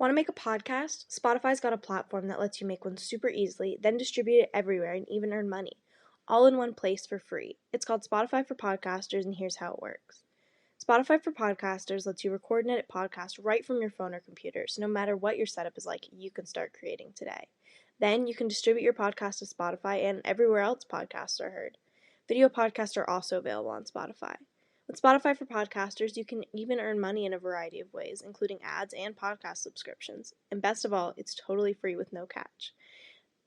Want to make a podcast? Spotify's got a platform that lets you make one super easily, then distribute it everywhere and even earn money, all in one place for free. It's called Spotify for Podcasters, and here's how it works. Spotify for Podcasters lets you record and edit podcasts right from your phone or computer, so no matter what your setup is like, you can start creating today. Then you can distribute your podcast to Spotify and everywhere else podcasts are heard. Video podcasts are also available on Spotify. With Spotify for Podcasters, you can even earn money in a variety of ways, including ads and podcast subscriptions. And best of all, it's totally free with no catch.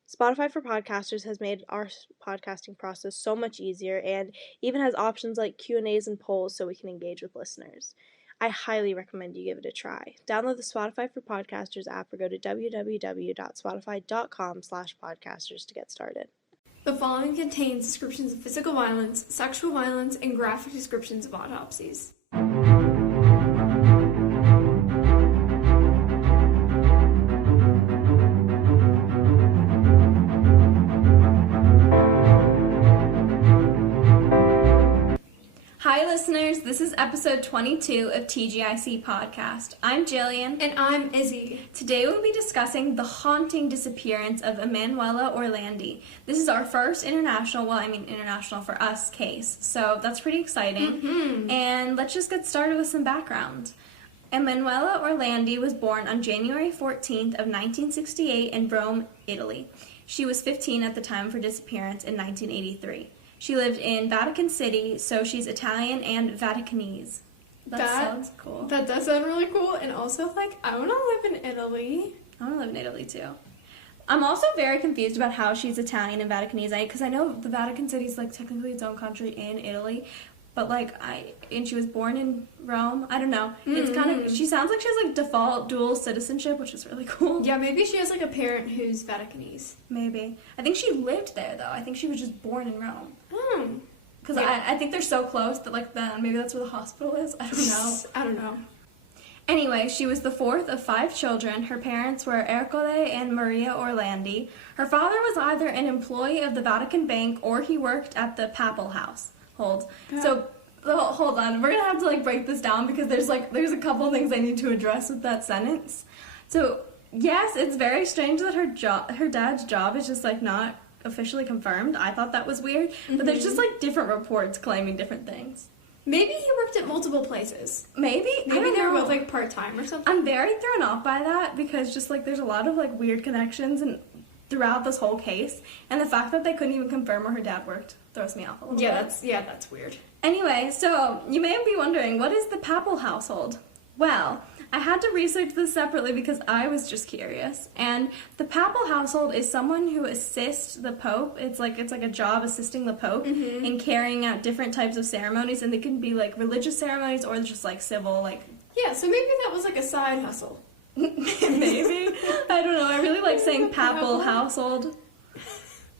Spotify for Podcasters has made our podcasting process so much easier and even has options like Q&As and polls so we can engage with listeners. I highly recommend you give it a try. Download the Spotify for Podcasters app or go to www.spotify.com/podcasters to get started. The following contains descriptions of physical violence, sexual violence, and graphic descriptions of autopsies. Hi listeners, this is episode 22 of TGIC Podcast. I'm Jillian. And I'm Izzy. Today we'll be discussing the haunting disappearance of Emanuela Orlandi. This is our first international for us case, so that's pretty exciting. Mm-hmm. And let's just get started with some background. Emanuela Orlandi was born on January 14th of 1968 in Rome, Italy. She was 15 at the time of her disappearance in 1983. She lived in Vatican City, so she's Italian and Vaticanese. That sounds cool. That does sound really cool, and also, I want to live in Italy. I want to live in Italy, too. I'm also very confused about how she's Italian and Vaticanese, because I know the Vatican City is, technically its own country in Italy, but, and she was born in Rome. I don't know. Mm-hmm. It's kind of, she sounds like she has, default dual citizenship, which is really cool. Yeah, maybe she has, a parent who's Vaticanese. Maybe. I think she lived there, though. I think she was just born in Rome. Because I think they're so close that, maybe that's where the hospital is. I don't know. I don't know. Anyway, she was the fourth of 5 children. Her parents were Ercole and Maria Orlandi. Her father was either an employee of the Vatican Bank or he worked at the Papal Household. So, hold on. We're going to have to, break this down because there's a couple things I need to address with that sentence. So, yes, it's very strange that her dad's job is just, not officially confirmed. I thought that was weird, but there's just different reports claiming different things. Maybe he worked at multiple places. Maybe they were both part-time or something. I'm very thrown off by that because just there's a lot of weird connections and throughout this whole case, and the fact that they couldn't even confirm where her dad worked throws me off a little bit. That's weird. Anyway, so you may be wondering, what is the Papal Household? Well, I had to research this separately because I was just curious. And the Papal Household is someone who assists the Pope. It's like a job assisting the Pope in carrying out different types of ceremonies, and they can be religious ceremonies or just civil Yeah, so maybe that was a side hustle. Maybe. I don't know. I really like saying Papal Household.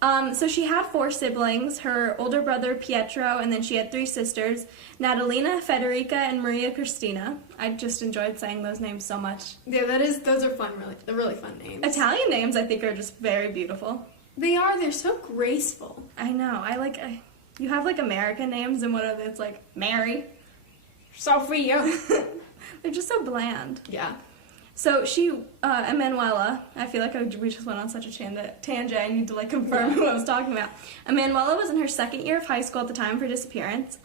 So she had 4 siblings, her older brother Pietro, and then she had 3 sisters, Natalina, Federica, and Maria Cristina. I just enjoyed saying those names so much. Yeah, those are fun, they're really fun names. Italian names, I think, are just very beautiful. They are, they're so graceful. I know, you have American names, and one of it's Mary, Sophia. They're just so bland. Yeah. So Emanuela, I feel we just went on such a tangent, I need to confirm who I was talking about. Emanuela was in her 2nd year of high school at the time of her disappearance.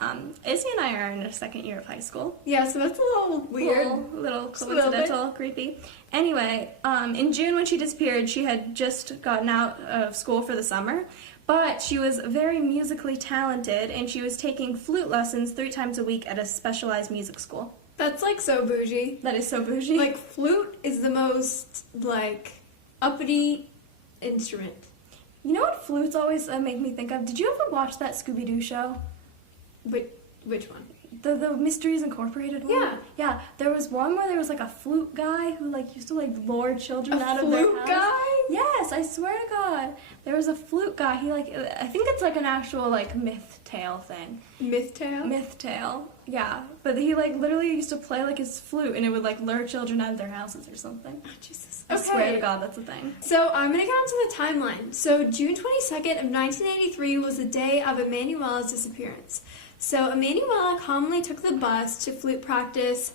Izzy and I are in our 2nd year of high school. Yeah, so that's a little weird. A little coincidental, creepy. Anyway, in June when she disappeared, she had just gotten out of school for the summer, but she was very musically talented, and she was taking flute lessons 3 times a week at a specialized music school. That's, so bougie. That is so bougie. Flute is the most, uppity instrument. You know what flutes always make me think of? Did you ever watch that Scooby-Doo show? Which one? The Mysteries Incorporated one? Yeah. Yeah, there was one where there was, a flute guy who, used to, lure children out of their house. A flute guy? Yes, I swear to God. There was a flute guy. He, I think it's, an actual, myth tale thing. Myth tale? Myth tale. Yeah, but he, literally used to play, his flute, and it would, lure children out of their houses or something. Oh, Jesus. Okay. I swear to God, that's a thing. So, I'm going to get onto the timeline. So, June 22nd of 1983 was the day of Emanuela's disappearance. So, Emanuela commonly took the bus to flute practice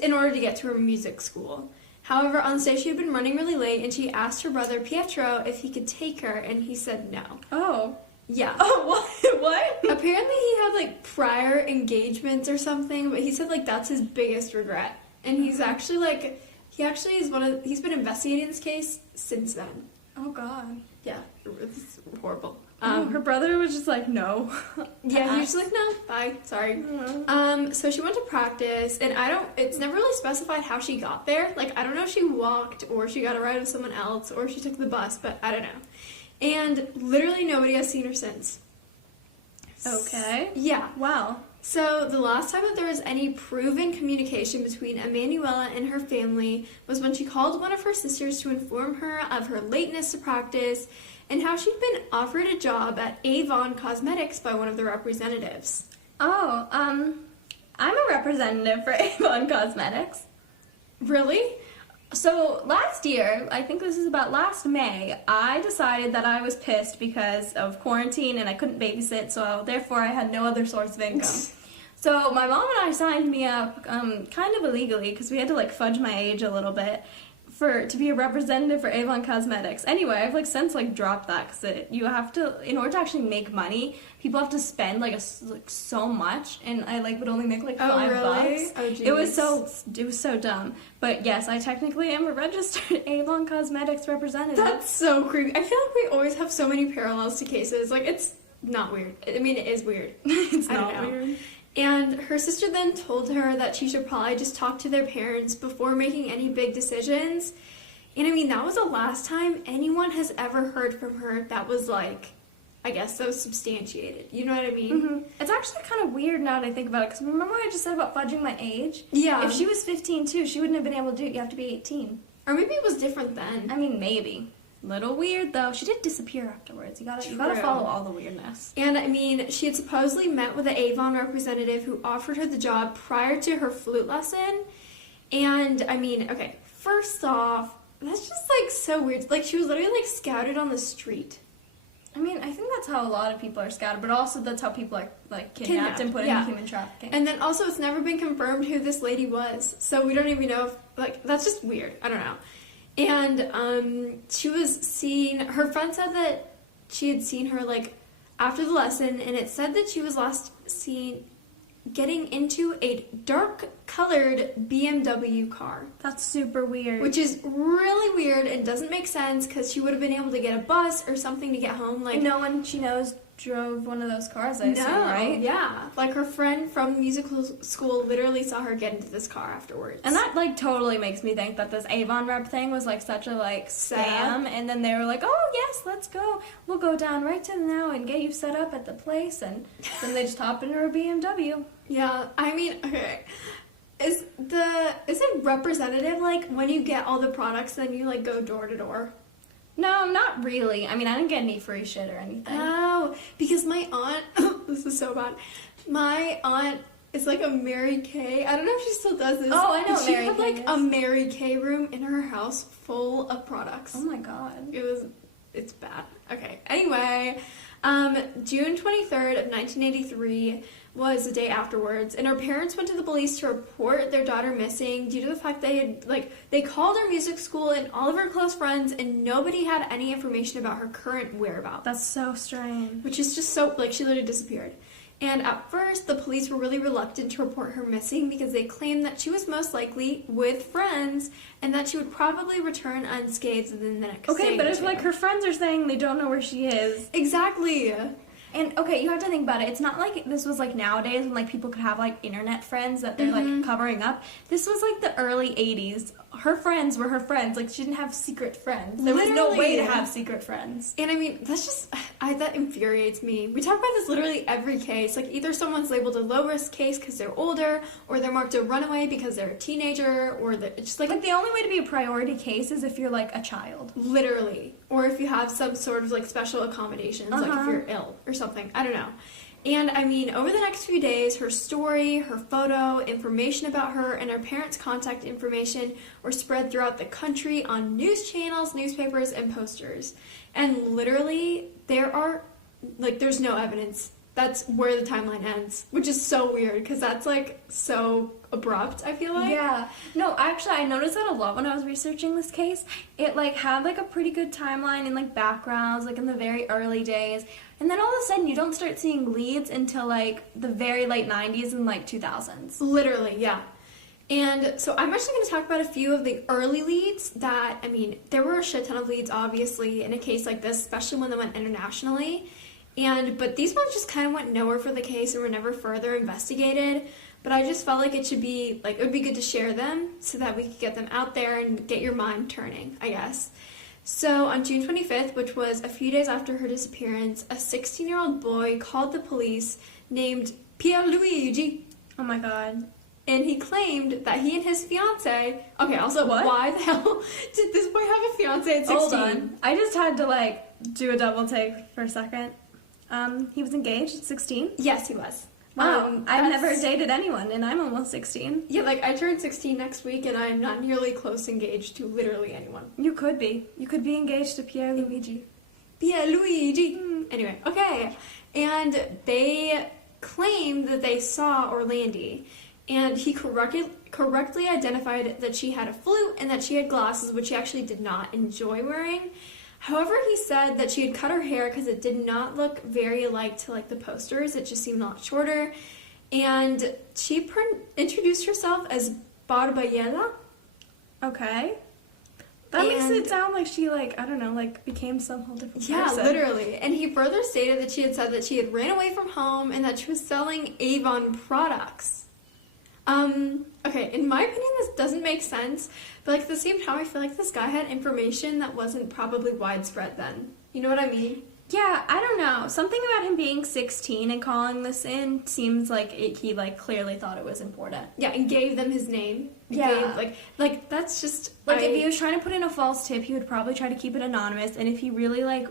in order to get to her music school. However, on the day she had been running really late, and she asked her brother Pietro if he could take her, and he said no. Oh. Yeah. Oh, what? Apparently he had, like, prior engagements or something, but he said, like, that's his biggest regret. And he's actually, like, he's been investigating this case since then. Oh, God. Yeah, it's horrible. Her brother was just like, no. Yeah, he was just like, no, bye, sorry. So she went to practice, and it's never really specified how she got there. Like, I don't know if she walked, or she got a ride with someone else, or if she took the bus, but I don't know. And literally nobody has seen her since. Okay. Yeah. Wow. So the last time that there was any proven communication between Emanuela and her family was when she called one of her sisters to inform her of her lateness to practice and how she'd been offered a job at Avon Cosmetics by one of the representatives. Oh, I'm a representative for Avon Cosmetics. Really? So last year, I think this is about last May, I decided that I was pissed because of quarantine and I couldn't babysit, so therefore I had no other source of income. So my mom and I signed me up kind of illegally because we had to like fudge my age a little bit to be a representative for Avon Cosmetics. Anyway, I've like since like dropped that because you have to, in order to actually make money, people have to spend like so much, and I like would only make like $5. Oh, geez. It was so dumb. But yes, I technically am a registered Avon Cosmetics representative. That's so creepy. I feel like we always have so many parallels to cases. Like, it's not weird. I mean, it is weird. It's I not don't know. weird. And her sister then told her that she should probably just talk to their parents before making any big decisions. And I mean, that was the last time anyone has ever heard from her that was like, I guess, so substantiated. You know what I mean? Mm-hmm. It's actually kind of weird now that I think about it, because remember what I just said about fudging my age? Yeah. If she was 15 too, she wouldn't have been able to do it. You have to be 18. Or maybe it was different then. I mean, maybe. Little weird though. She did disappear afterwards. You gotta follow all the weirdness. And I mean, she had supposedly met with an Avon representative who offered her the job prior to her flute lesson. And I mean, okay, first off, that's just like so weird. Like, she was literally like scouted on the street. I mean, I think that's how a lot of people are scouted, but also that's how people are like kidnapped and put into human trafficking. And then also, it's never been confirmed who this lady was, so we don't even know if, like, that's just weird. I don't know. And she was seen, her friend said that she had seen her, like, after the lesson, and it said that she was last seen getting into a dark-colored BMW car. That's super weird. Which is really weird and doesn't make sense, because she would have been able to get a bus or something to get home. Like, no one she knows drove one of those cars, I assume, right? Yeah. Like, her friend from musical school literally saw her get into this car afterwards. And that, like, totally makes me think that this Avon rep thing was, like, such a, like, scam. And then they were like, oh, yes, let's go. We'll go down right to now and get you set up at the place. And then they just hop into her BMW. Yeah. I mean, okay. Is it representative, like, when you get all the products, then you, like, go door to door? No, not really. I mean, I didn't get any free shit or anything. Oh, because my aunt, this is so bad. My aunt is like a Mary Kay. I don't know if she still does this. Oh, I know what Mary Kay She had like is. a Mary Kay room in her house full of products. Oh my god. It's bad. Okay. Anyway, June 23rd of 1983 was the day afterwards, and her parents went to the police to report their daughter missing due to the fact they called her music school and all of her close friends, and nobody had any information about her current whereabouts. That's so strange. Which is just so, like, she literally disappeared. And at first, the police were really reluctant to report her missing because they claimed that she was most likely with friends and that she would probably return unscathed within the next day. Okay, but if, like, her friends are saying they don't know where she is. Exactly. And, okay, you have to think about it. It's not like this was, like, nowadays when, like, people could have, like, internet friends that they're, like, covering up. This was, like, the early 80s. Her friends were her friends. Like, she didn't have secret friends. There was no way to have secret friends. And, I mean, that's just, that infuriates me. We talk about this literally every case. Like, either someone's labeled a low-risk case because they're older, or they're marked a runaway because they're a teenager, or they're just, like... Like, the only way to be a priority case is if you're, like, a child. Literally. Or if you have some sort of, like, special accommodations, like if you're ill or something. I don't know. And, I mean, over the next few days, her story, her photo, information about her, and her parents' contact information were spread throughout the country on news channels, newspapers, and posters. And literally, there's no evidence that's where the timeline ends, which is so weird because that's like so abrupt, I feel like. Yeah. No, actually, I noticed that a lot when I was researching this case. It like had like a pretty good timeline and like backgrounds, like in the very early days, and then all of a sudden you don't start seeing leads until like the very late 90s and like 2000s. Literally, yeah. And so I'm actually going to talk about a few of the early leads that, I mean, there were a shit ton of leads, obviously, in a case like this, especially when they went internationally. But these ones just kind of went nowhere for the case and were never further investigated. But I just felt like it should be, like, it would be good to share them so that we could get them out there and get your mind turning, I guess. So on June 25th, which was a few days after her disappearance, a 16-year-old boy called the police named Pierluigi. Oh my god. And he claimed that he and his fiance. Okay, also, what? Why the hell did this boy have a fiance at 16? Hold on. I just had to, like, do a double take for a second. He was engaged at 16? Yes, he was. I've never dated anyone, and I'm almost 16. Yeah, like, I turn 16 next week, and I'm not nearly close engaged to literally anyone. You could be. You could be engaged to Pierluigi. Pierluigi! Anyway, okay. And they claimed that they saw Orlandi. And he correctly identified that she had a flute and that she had glasses, which she actually did not enjoy wearing. However, he said that she had cut her hair because it did not look very alike to like the posters. It just seemed a lot shorter. And she introduced herself as Barbayela. Okay. That makes it sound like she, like, I don't know, like, became some whole different person. Yeah, literally. And he further stated that she had said that she had ran away from home and that she was selling Avon products. Okay, in my opinion, this doesn't make sense, but, like, at the same time, I feel like this guy had information that wasn't probably widespread then. You know what I mean? Yeah, I don't know. Something about him being 16 and calling this in seems like he, like, clearly thought it was important. Yeah, and gave them his name. Yeah. Like, that's just... Like, if he was trying to put in a false tip, he would probably try to keep it anonymous, and if he really, like...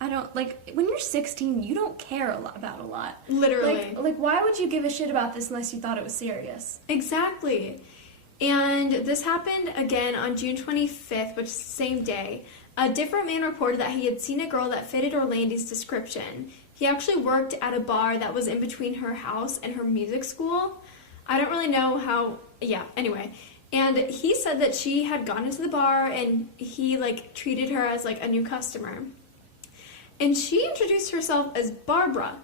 I don't, like, when you're 16, you don't care about a lot. Literally. Like, why would you give a shit about this unless you thought it was serious? Exactly. And this happened again on June 25th, which is the same day. A different man reported that he had seen a girl that fitted Orlandi's description. He actually worked at a bar that was in between her house and her music school. I don't really know how, yeah, anyway. And he said that she had gone into the bar and he, like, treated her as, like, a new customer. And she introduced herself as Barbara,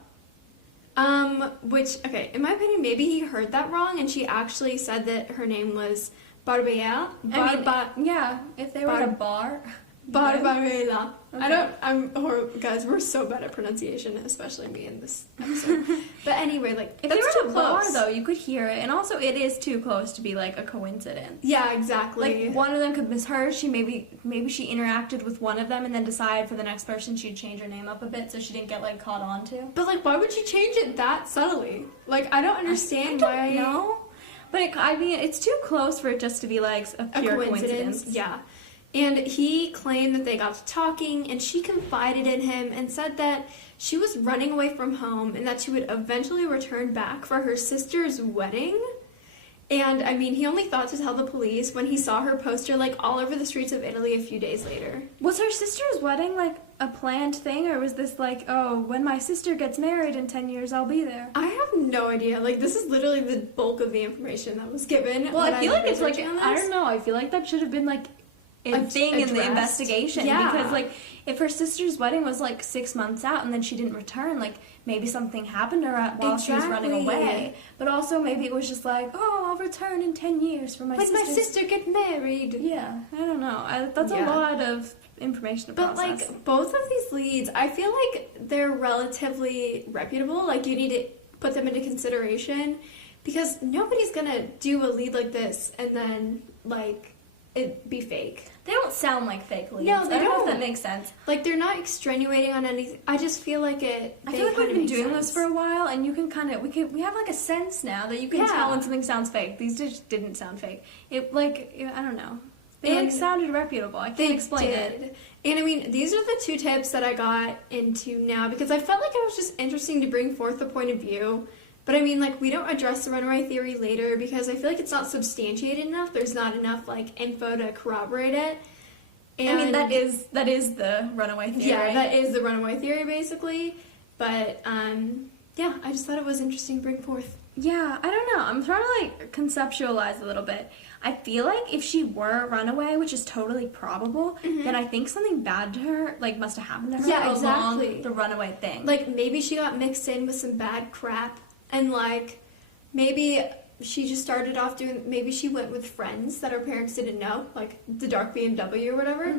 which, okay, in my opinion, maybe he heard that wrong, and she actually said that her name was Barbella. Yeah, if they were at a bar. Barbarella. Okay. Guys, we're so bad at pronunciation, especially me in this episode. But anyway, like, if that's they were too at a bar, close. though, you could hear it, and also it is too close to be, like, a coincidence. Yeah, exactly. Like, one of them could misheard. Maybe she interacted with one of them and then decided for the next person she'd change her name up a bit so she didn't get, like, caught on to. But, like, why would you change it that subtly? Like, I don't understand why. I don't know. But, I mean, it's too close for it just to be, like, a pure coincidence. Yeah. And he claimed that they got to talking, and she confided in him and said that she was running away from home and that she would eventually return back for her sister's wedding. And, I mean, he only thought to tell the police when he saw her poster, like, all over the streets of Italy a few days later. Was her sister's wedding, like, a planned thing, or was this like, oh, when my sister gets married in 10 years, I'll be there? I have no idea. Like, this is literally the bulk of the information that was given. Well, I feel like it's, like, I don't know, I feel like that should have been, like, a thing in the investigation. Yeah. Because, like, if her sister's wedding was, like, 6 months out and then she didn't return, like, maybe something happened to her while she was running away. But also maybe it was just like, oh, I'll return in 10 years for my sister. When my sister get married. Yeah, I don't know. That's a lot of information to process. But, like, both of these leads, I feel like they're relatively reputable. Like, you need to put them into consideration. Because nobody's gonna do a lead like this and then, like, it be fake. They don't sound like fake leads. No, they I don't know don't. if that makes sense. Like, they're not extenuating on anything. I just feel like it. I feel like we've been doing this for a while, and you can kind of we have like a sense now that you can tell when something sounds fake. These just didn't sound fake. It I don't know. They like sounded reputable. I can't explain it. And I mean, these are the two tips that I got into now because I felt like it was just interesting to bring forth the point of view. But I mean, like, we don't address the runaway theory later because I feel like it's not substantiated enough. There's not enough, like, info to corroborate it. And I mean, that is the runaway theory. Yeah, that is the runaway theory, basically. But, Yeah, I just thought it was interesting to bring forth. Yeah, I don't know. I'm trying to, like, conceptualize a little bit. I feel like if she were a runaway, which is totally probable, then I think something bad to her, like, must have happened to her along the runaway thing. Like, maybe she got mixed in with some bad crap, and, like, maybe she just started off doing, maybe she went with friends that her parents didn't know, like the dark BMW or whatever,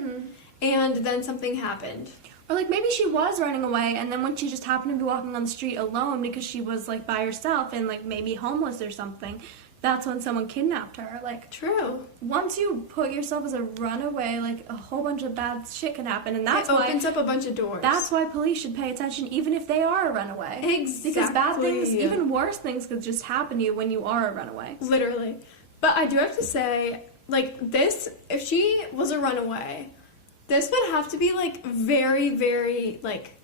and then something happened. Or, like, maybe she was running away, and then when she just happened to be walking on the street alone because she was, like, by herself and, like, maybe homeless or something, that's when someone kidnapped her. Like, true. Once you put yourself as a runaway, like, a whole bunch of bad shit can happen, and that's why... It opens up a bunch of doors. That's why police should pay attention, even if they are a runaway. Exactly. Because bad things, even worse things, could just happen to you when you are a runaway. Literally. But I do have to say, like, this, if she was a runaway... This would have to be, like, very, very, like,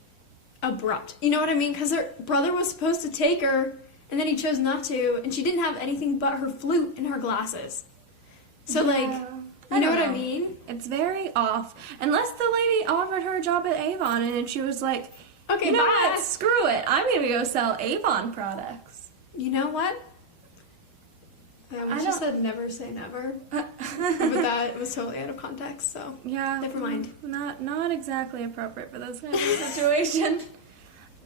abrupt. You know what I mean? Because her brother was supposed to take her, and then he chose not to, and she didn't have anything but her flute and her glasses. So, like, you know what I mean? It's very off. Unless the lady offered her a job at Avon, and then she was like, okay, you know what? Screw it. I'm going to go sell Avon products. You know what? I just said never say never, but that was totally out of context, so yeah, never mind. Not exactly appropriate for this kind of situation.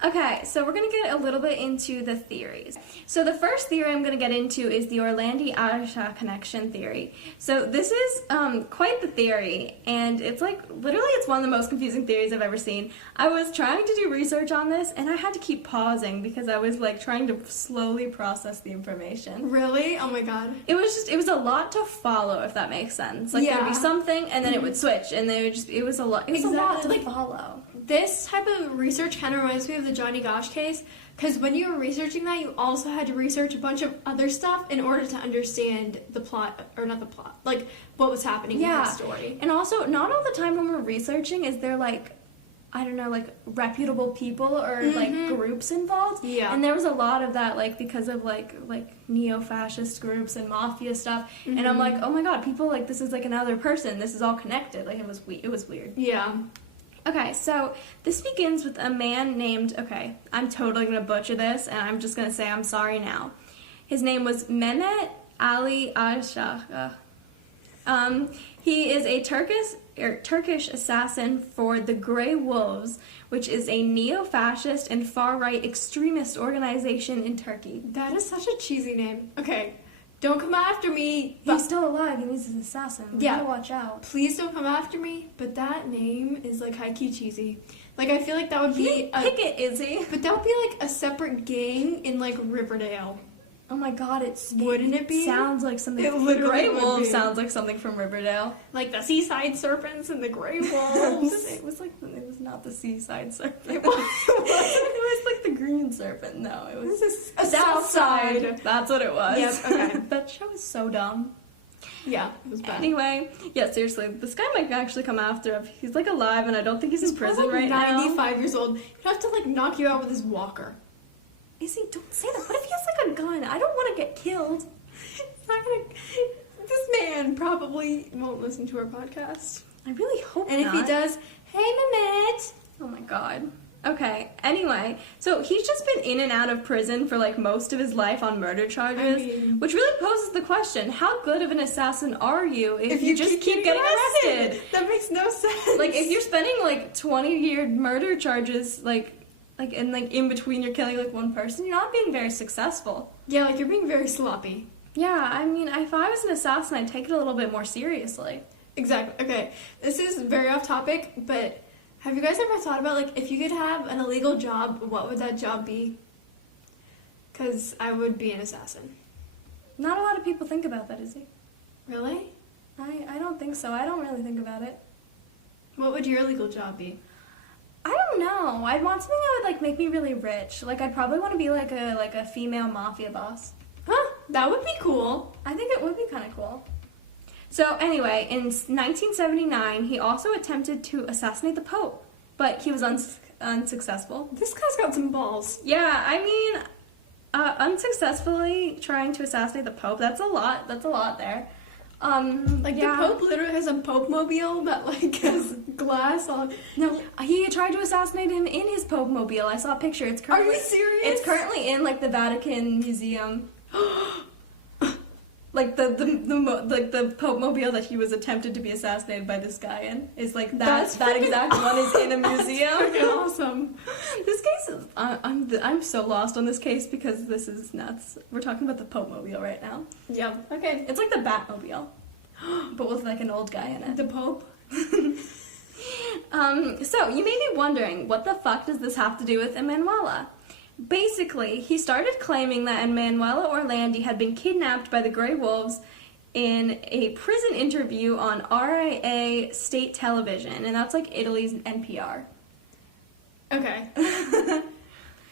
Okay, so we're going to get a little bit into the theories. So the first theory I'm going to get into is the Orlandi-Aisha connection theory. So this is quite the theory, and it's like, literally it's one of the most confusing theories I've ever seen. I was trying to do research on this, and I had to keep pausing because I was like trying to slowly process the information. Really? Oh my god. It was a lot to follow, if that makes sense. Like there'd be something, and then it would switch, and it was a lot to follow. This type of research kind of reminds me of the Johnny Gosh case, because when you were researching that, you also had to research a bunch of other stuff in order to understand the plot, or not the plot, like what was happening in the story. And also, not all the time when we're researching is there, like, I don't know, like, reputable people or, like, groups involved. Yeah. And there was a lot of that, like, because of, like neo-fascist groups and mafia stuff. And I'm like, oh my god, people, like, this is, like, another person. This is all connected. Like, it was weird. Yeah. Okay, so this begins with a man named, I'm totally going to butcher this, and I'm just going to say I'm sorry now. His name was Mehmet Ali Aşık. He is a Turkish assassin for the Grey Wolves, which is a neo-fascist and far-right extremist organization in Turkey. That is such a cheesy name. Okay. Don't come after me. He's still alive and he's an assassin. We gotta watch out. Please don't come after me. But that name is like high-key cheesy. Like, I feel like that would be pick it, Izzy. But that would be like a separate gang in like Riverdale. Oh my god, wouldn't it be? Sounds like something. It literally Grey would Wolf be. Sounds like something from Riverdale. Like the Seaside Serpents and the Grey Wolves. It was not the Seaside Serpent. It was like the Green Serpent. No, it was a South Side. That's what it was. Yep. Okay. That show is so dumb. Yeah, it was bad. Anyway, yeah, seriously, this guy might actually come after him. He's like alive, and I don't think he's in prison right now. 95 years old. He'd have to like knock you out with his walker. Izzy, don't say that. What if he has like a gun? I don't want to get killed. He's not gonna. This man probably won't listen to our podcast. I really hope and not. And if he does, hey, Mehmet. Oh my god. Okay, anyway, so he's just been in and out of prison for like most of his life on murder charges, which really poses the question, how good of an assassin are you if you just keep getting arrested? That makes no sense. Like, if you're spending like 20-year murder charges, like in between you're killing like one person, you're not being very successful. Yeah, like you're being very sloppy. Yeah, I mean, if I was an assassin, I'd take it a little bit more seriously. Exactly. Okay, this is very off topic, but have you guys ever thought about, like, if you could have an illegal job, what would that job be? Because I would be an assassin. Not a lot of people think about that, Izzy. Really? I don't think so. I don't really think about it. What would your illegal job be? I don't know. I'd want something that would, like, make me really rich. Like, I'd probably want to be, like a female mafia boss. Huh? That would be cool. I think it would be kind of cool. So, anyway, in 1979, he also attempted to assassinate the Pope, but he was unsuccessful. This guy's got some balls. Yeah, I mean, unsuccessfully trying to assassinate the Pope, that's a lot there. Like, yeah. the Pope literally has a Pope-mobile that, like, has glass on. No, he tried to assassinate him in his Pope mobile. I saw a picture. It's currently, Are you serious? It's currently in, like, the Vatican Museum. Like, the Pope mobile that he was attempted to be assassinated by this guy in is, like, that exact one is in a museum. That's freaking awesome. This case is... I'm so lost on this case because this is nuts. We're talking about the Pope mobile right now. Yeah. Okay. It's like the Batmobile, but with, like, an old guy in it. The Pope. So, you may be wondering, what the fuck does this have to do with Emanuela? Basically, he started claiming that Emanuela Orlandi had been kidnapped by the Grey Wolves in a prison interview on RIA state television, and that's like Italy's NPR. Okay.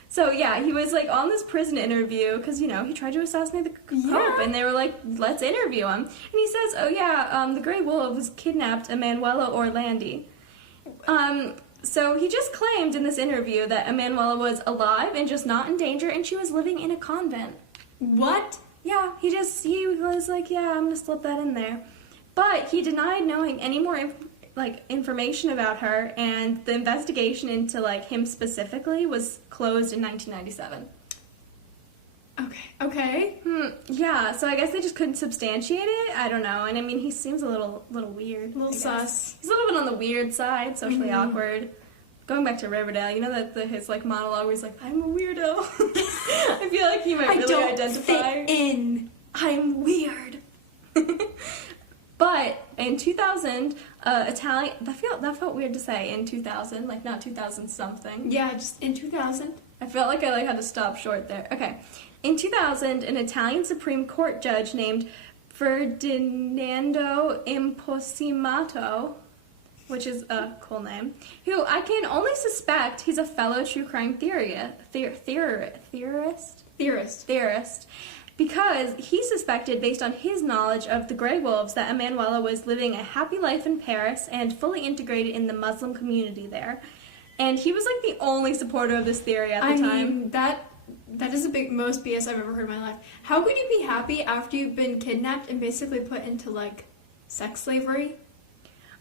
So yeah, he was like on this prison interview because, you know, he tried to assassinate the Pope, and they were like, let's interview him. And he says, oh yeah, the Grey Wolves kidnapped Emanuela Orlandi. So he just claimed in this interview that Emanuela was alive and just not in danger, and she was living in a convent. What? Yeah, he was like, yeah, I'm gonna slip that in there. But he denied knowing any more information about her, and the investigation into like him specifically was closed in 1997. Okay. Yeah, so I guess they just couldn't substantiate it. I don't know. And I mean, he seems a little weird. A little sus. He's a little bit on the weird side, socially awkward. Going back to Riverdale, you know that his like monologue where he's like, "I'm a weirdo." I feel like he might really identify. Fit in. I'm weird. But in 2000, Italian. That felt weird to say in 2000, like not 2000 something. Yeah, just in 2000. I felt like I had to stop short there. Okay. In 2000, an Italian Supreme Court judge named Ferdinando Imposimato, which is a cool name, who I can only suspect he's a fellow true crime theorist, because he suspected, based on his knowledge of the Grey Wolves, that Emanuela was living a happy life in Paris and fully integrated in the Muslim community there. And he was like the only supporter of this theory at the time. I mean, that is the most BS I've ever heard in my life. How could you be happy after you've been kidnapped and basically put into, like, sex slavery?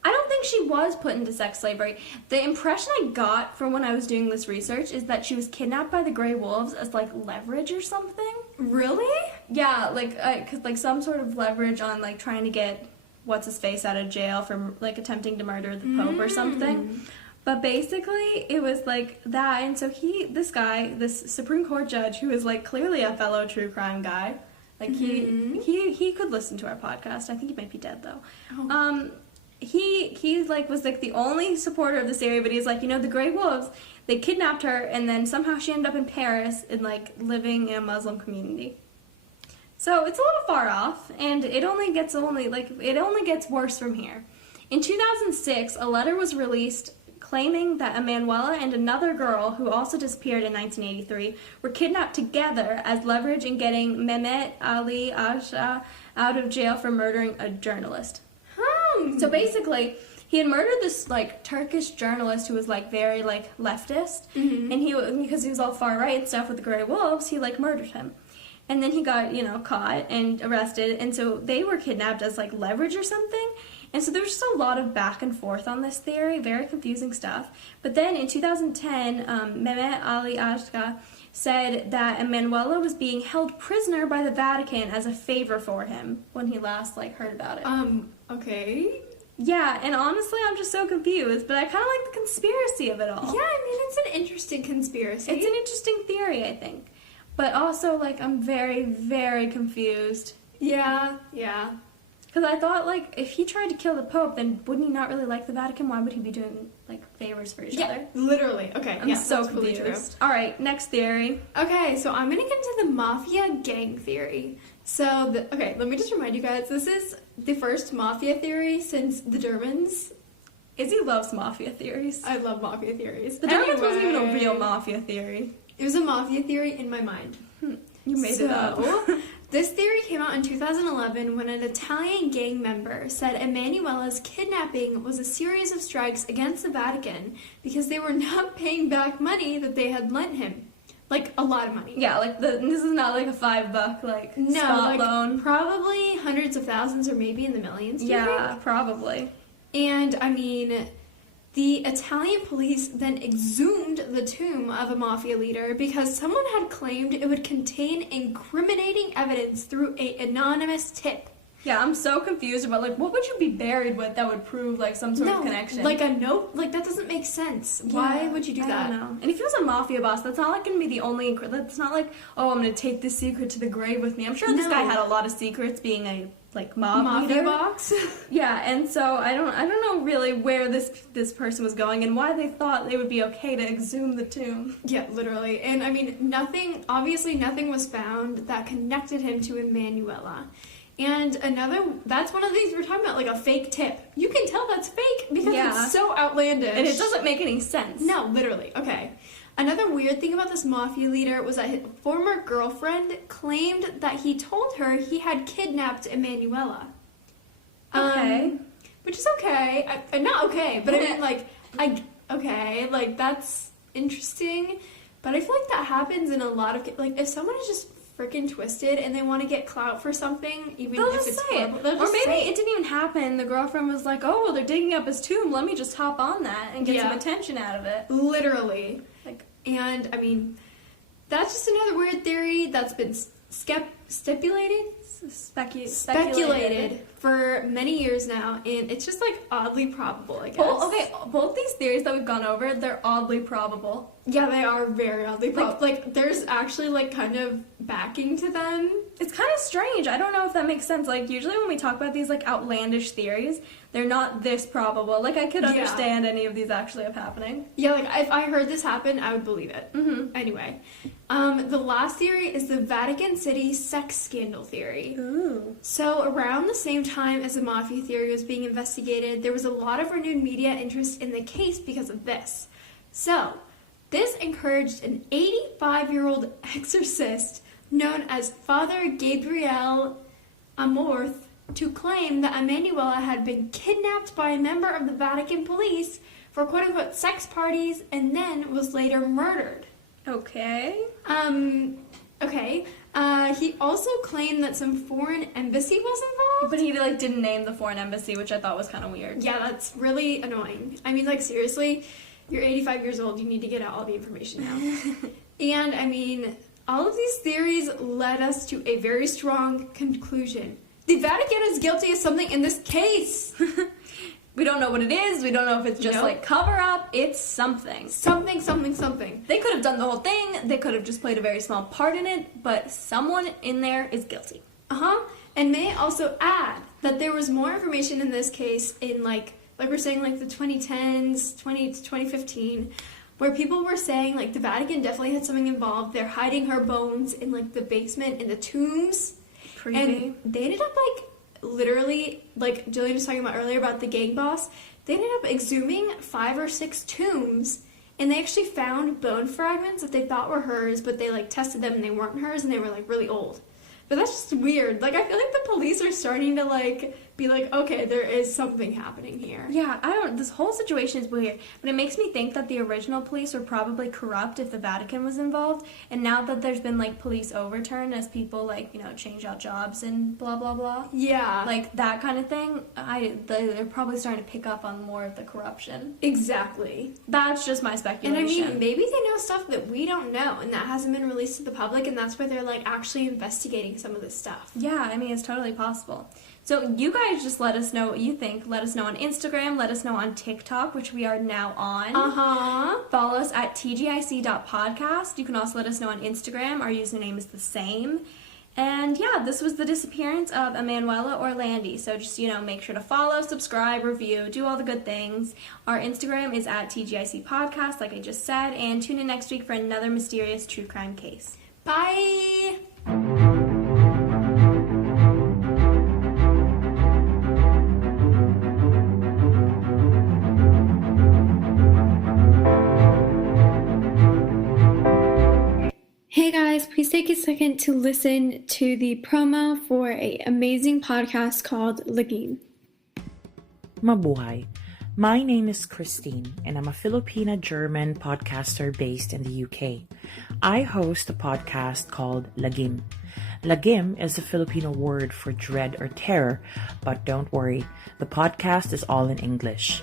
I don't think she was put into sex slavery. The impression I got from when I was doing this research is that she was kidnapped by the Grey Wolves as, like, leverage or something. Really? Yeah, like, 'cause, like, some sort of leverage on, like, trying to get what's-his-face out of jail for, like, attempting to murder the Pope or something. But basically, it was like that, and so this Supreme Court judge, who is like clearly a fellow true crime guy, like he could listen to our podcast. I think he might be dead though. Oh. He like was like the only supporter of this area, but he's like, you know, the Grey Wolves, they kidnapped her, and then somehow she ended up in Paris and like living in a Muslim community. So it's a little far off, and it only gets worse from here. In 2006, a letter was released claiming that Emanuela and another girl, who also disappeared in 1983, were kidnapped together as leverage in getting Mehmet Ali Agca out of jail for murdering a journalist. So basically, he had murdered this like Turkish journalist who was like very like leftist, and because he was all far right and stuff with the Grey Wolves, he like murdered him. And then he got, you know, caught and arrested, and so they were kidnapped as like leverage or something. And so there's just a lot of back and forth on this theory, very confusing stuff. But then in 2010, Mehmet Ali Agca said that Emanuela was being held prisoner by the Vatican as a favor for him when he last like heard about it. Okay. Yeah, and honestly, I'm just so confused, but I kind of like the conspiracy of it all. Yeah, I mean, it's an interesting conspiracy. It's an interesting theory, I think. But also, like, I'm very, very confused. Yeah. Because I thought, like, if he tried to kill the Pope, then wouldn't he not really like the Vatican? Why would he be doing, like, favors for each other? Literally. Okay, I'm so confused. Really all right, next theory. Okay, so I'm going to get into the mafia gang theory. So, let me just remind you guys, this is the first mafia theory since the Germans. Izzy loves mafia theories. I love mafia theories. The Germans wasn't even a real mafia theory. It was a mafia theory in my mind. You made it up. This theory came out in 2011 when an Italian gang member said Emanuela's kidnapping was a series of strikes against the Vatican because they were not paying back money that they had lent him. Like, a lot of money. Yeah, like, this is not like a $5, like, spot loan. Probably hundreds of thousands or maybe in the millions, do you think? Probably. And, I mean, the Italian police then exhumed the tomb of a mafia leader because someone had claimed it would contain incriminating evidence through an anonymous tip. Yeah, I'm so confused about, like, what would you be buried with that would prove, like, some sort of connection? Like a note? Like, that doesn't make sense. Why would you do that? I don't know. And if he was a mafia boss, that's not, like, going to be the only... That's not like, oh, I'm going to take this secret to the grave with me. I'm sure this guy had a lot of secrets being a, like, mafia boss. Yeah, and so I don't know really where this person was going and why they thought it would be okay to exhume the tomb. Yeah, literally. And, I mean, obviously nothing was found that connected him to Emanuela. And that's one of the things we're talking about, like a fake tip. You can tell that's fake because it's so outlandish. And it doesn't make any sense. No, literally. Okay. Another weird thing about this mafia leader was that his former girlfriend claimed that he told her he had kidnapped Emanuela. Okay. Which is okay. Not okay, but I mean, okay, like, that's interesting. But I feel like that happens in a lot of, like, if someone is just freaking twisted and they want to get clout for something, even if it's horrible. Or maybe it didn't even happen. The girlfriend was like, oh, well, they're digging up his tomb. Let me just hop on that and get some attention out of it. Literally. And, I mean, that's just another weird theory that's been speculated for many years now, and it's just, like, oddly probable, I guess. Both these theories that we've gone over, they're oddly probable. Yeah, they are very oddly probable. Like, there's actually, like, kind of backing to them. It's kind of strange. I don't know if that makes sense. Like, usually when we talk about these, like, outlandish theories, they're not this probable. Like, I could understand any of these actually happening. Yeah, like, if I heard this happen, I would believe it. Mm-hmm. Anyway, the last theory is the Vatican City sex scandal theory. Ooh. So, around the same time as the mafia theory was being investigated, there was a lot of renewed media interest in the case because of this. So, this encouraged an 85-year-old exorcist known as Father Gabriel Amorth to claim that Emanuela had been kidnapped by a member of the Vatican police for quote-unquote sex parties and then was later murdered. Okay. He also claimed that some foreign embassy was involved. But he, like, didn't name the foreign embassy, which I thought was kind of weird. Yeah, that's really annoying. I mean, like, seriously, you're 85 years old, you need to get out all the information now. And, I mean, all of these theories led us to a very strong conclusion. The Vatican is guilty of something in this case. We don't know what it is. We don't know if it's just, like, cover-up. It's something. Something. They could have done the whole thing. They could have just played a very small part in it. But someone in there is guilty. And may I also add that there was more information in this case in, like we're saying, like, the 2010s, 2015, where people were saying, like, the Vatican definitely had something involved. They're hiding her bones in, like, the basement, in the tombs. Creepy. And they ended up, like, literally, like Jillian was talking about earlier about the gang boss, they ended up exhuming 5 or 6 tombs, and they actually found bone fragments that they thought were hers, but they, like, tested them and they weren't hers, and they were, like, really old. But that's just weird. Like, I feel like the police are starting to, like, be like, okay, there is something happening here. Yeah, this whole situation is weird, but it makes me think that the original police were probably corrupt if the Vatican was involved, and now that there's been, like, police overturn as people, like, you know, change out jobs and blah, blah, blah. Yeah. Like, that kind of thing, they're probably starting to pick up on more of the corruption. Exactly. That's just my speculation. And, I mean, maybe they know stuff that we don't know, and that hasn't been released to the public, and that's why they're, like, actually investigating some of this stuff. Yeah, I mean, it's totally possible. So you guys just let us know what you think. Let us know on Instagram. Let us know on TikTok, which we are now on. Follow us at tgic.podcast. You can also let us know on Instagram. Our username is the same. And yeah, this was the disappearance of Emanuela Orlandi. So just, you know, make sure to follow, subscribe, review, do all the good things. Our Instagram is at TGIC Podcast, like I just said. And tune in next week for another mysterious true crime case. Bye! Hey guys, please take a second to listen to the promo for an amazing podcast called Licking. Mabuhay! My name is Christine, and I'm a Filipina-German podcaster based in the UK. I host a podcast called Lagim. Lagim is a Filipino word for dread or terror, but don't worry, the podcast is all in English.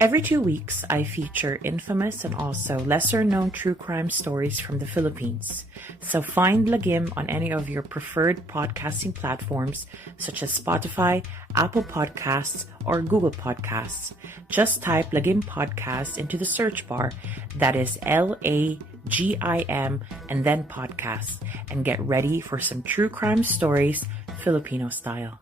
Every 2 weeks, I feature infamous and also lesser-known true crime stories from the Philippines. So find Lagim on any of your preferred podcasting platforms such as Spotify, Apple Podcasts, or Google Podcasts. Just type Lagim Podcast into the search bar, that is LAGIM, and then podcast, and get ready for some true crime stories Filipino style.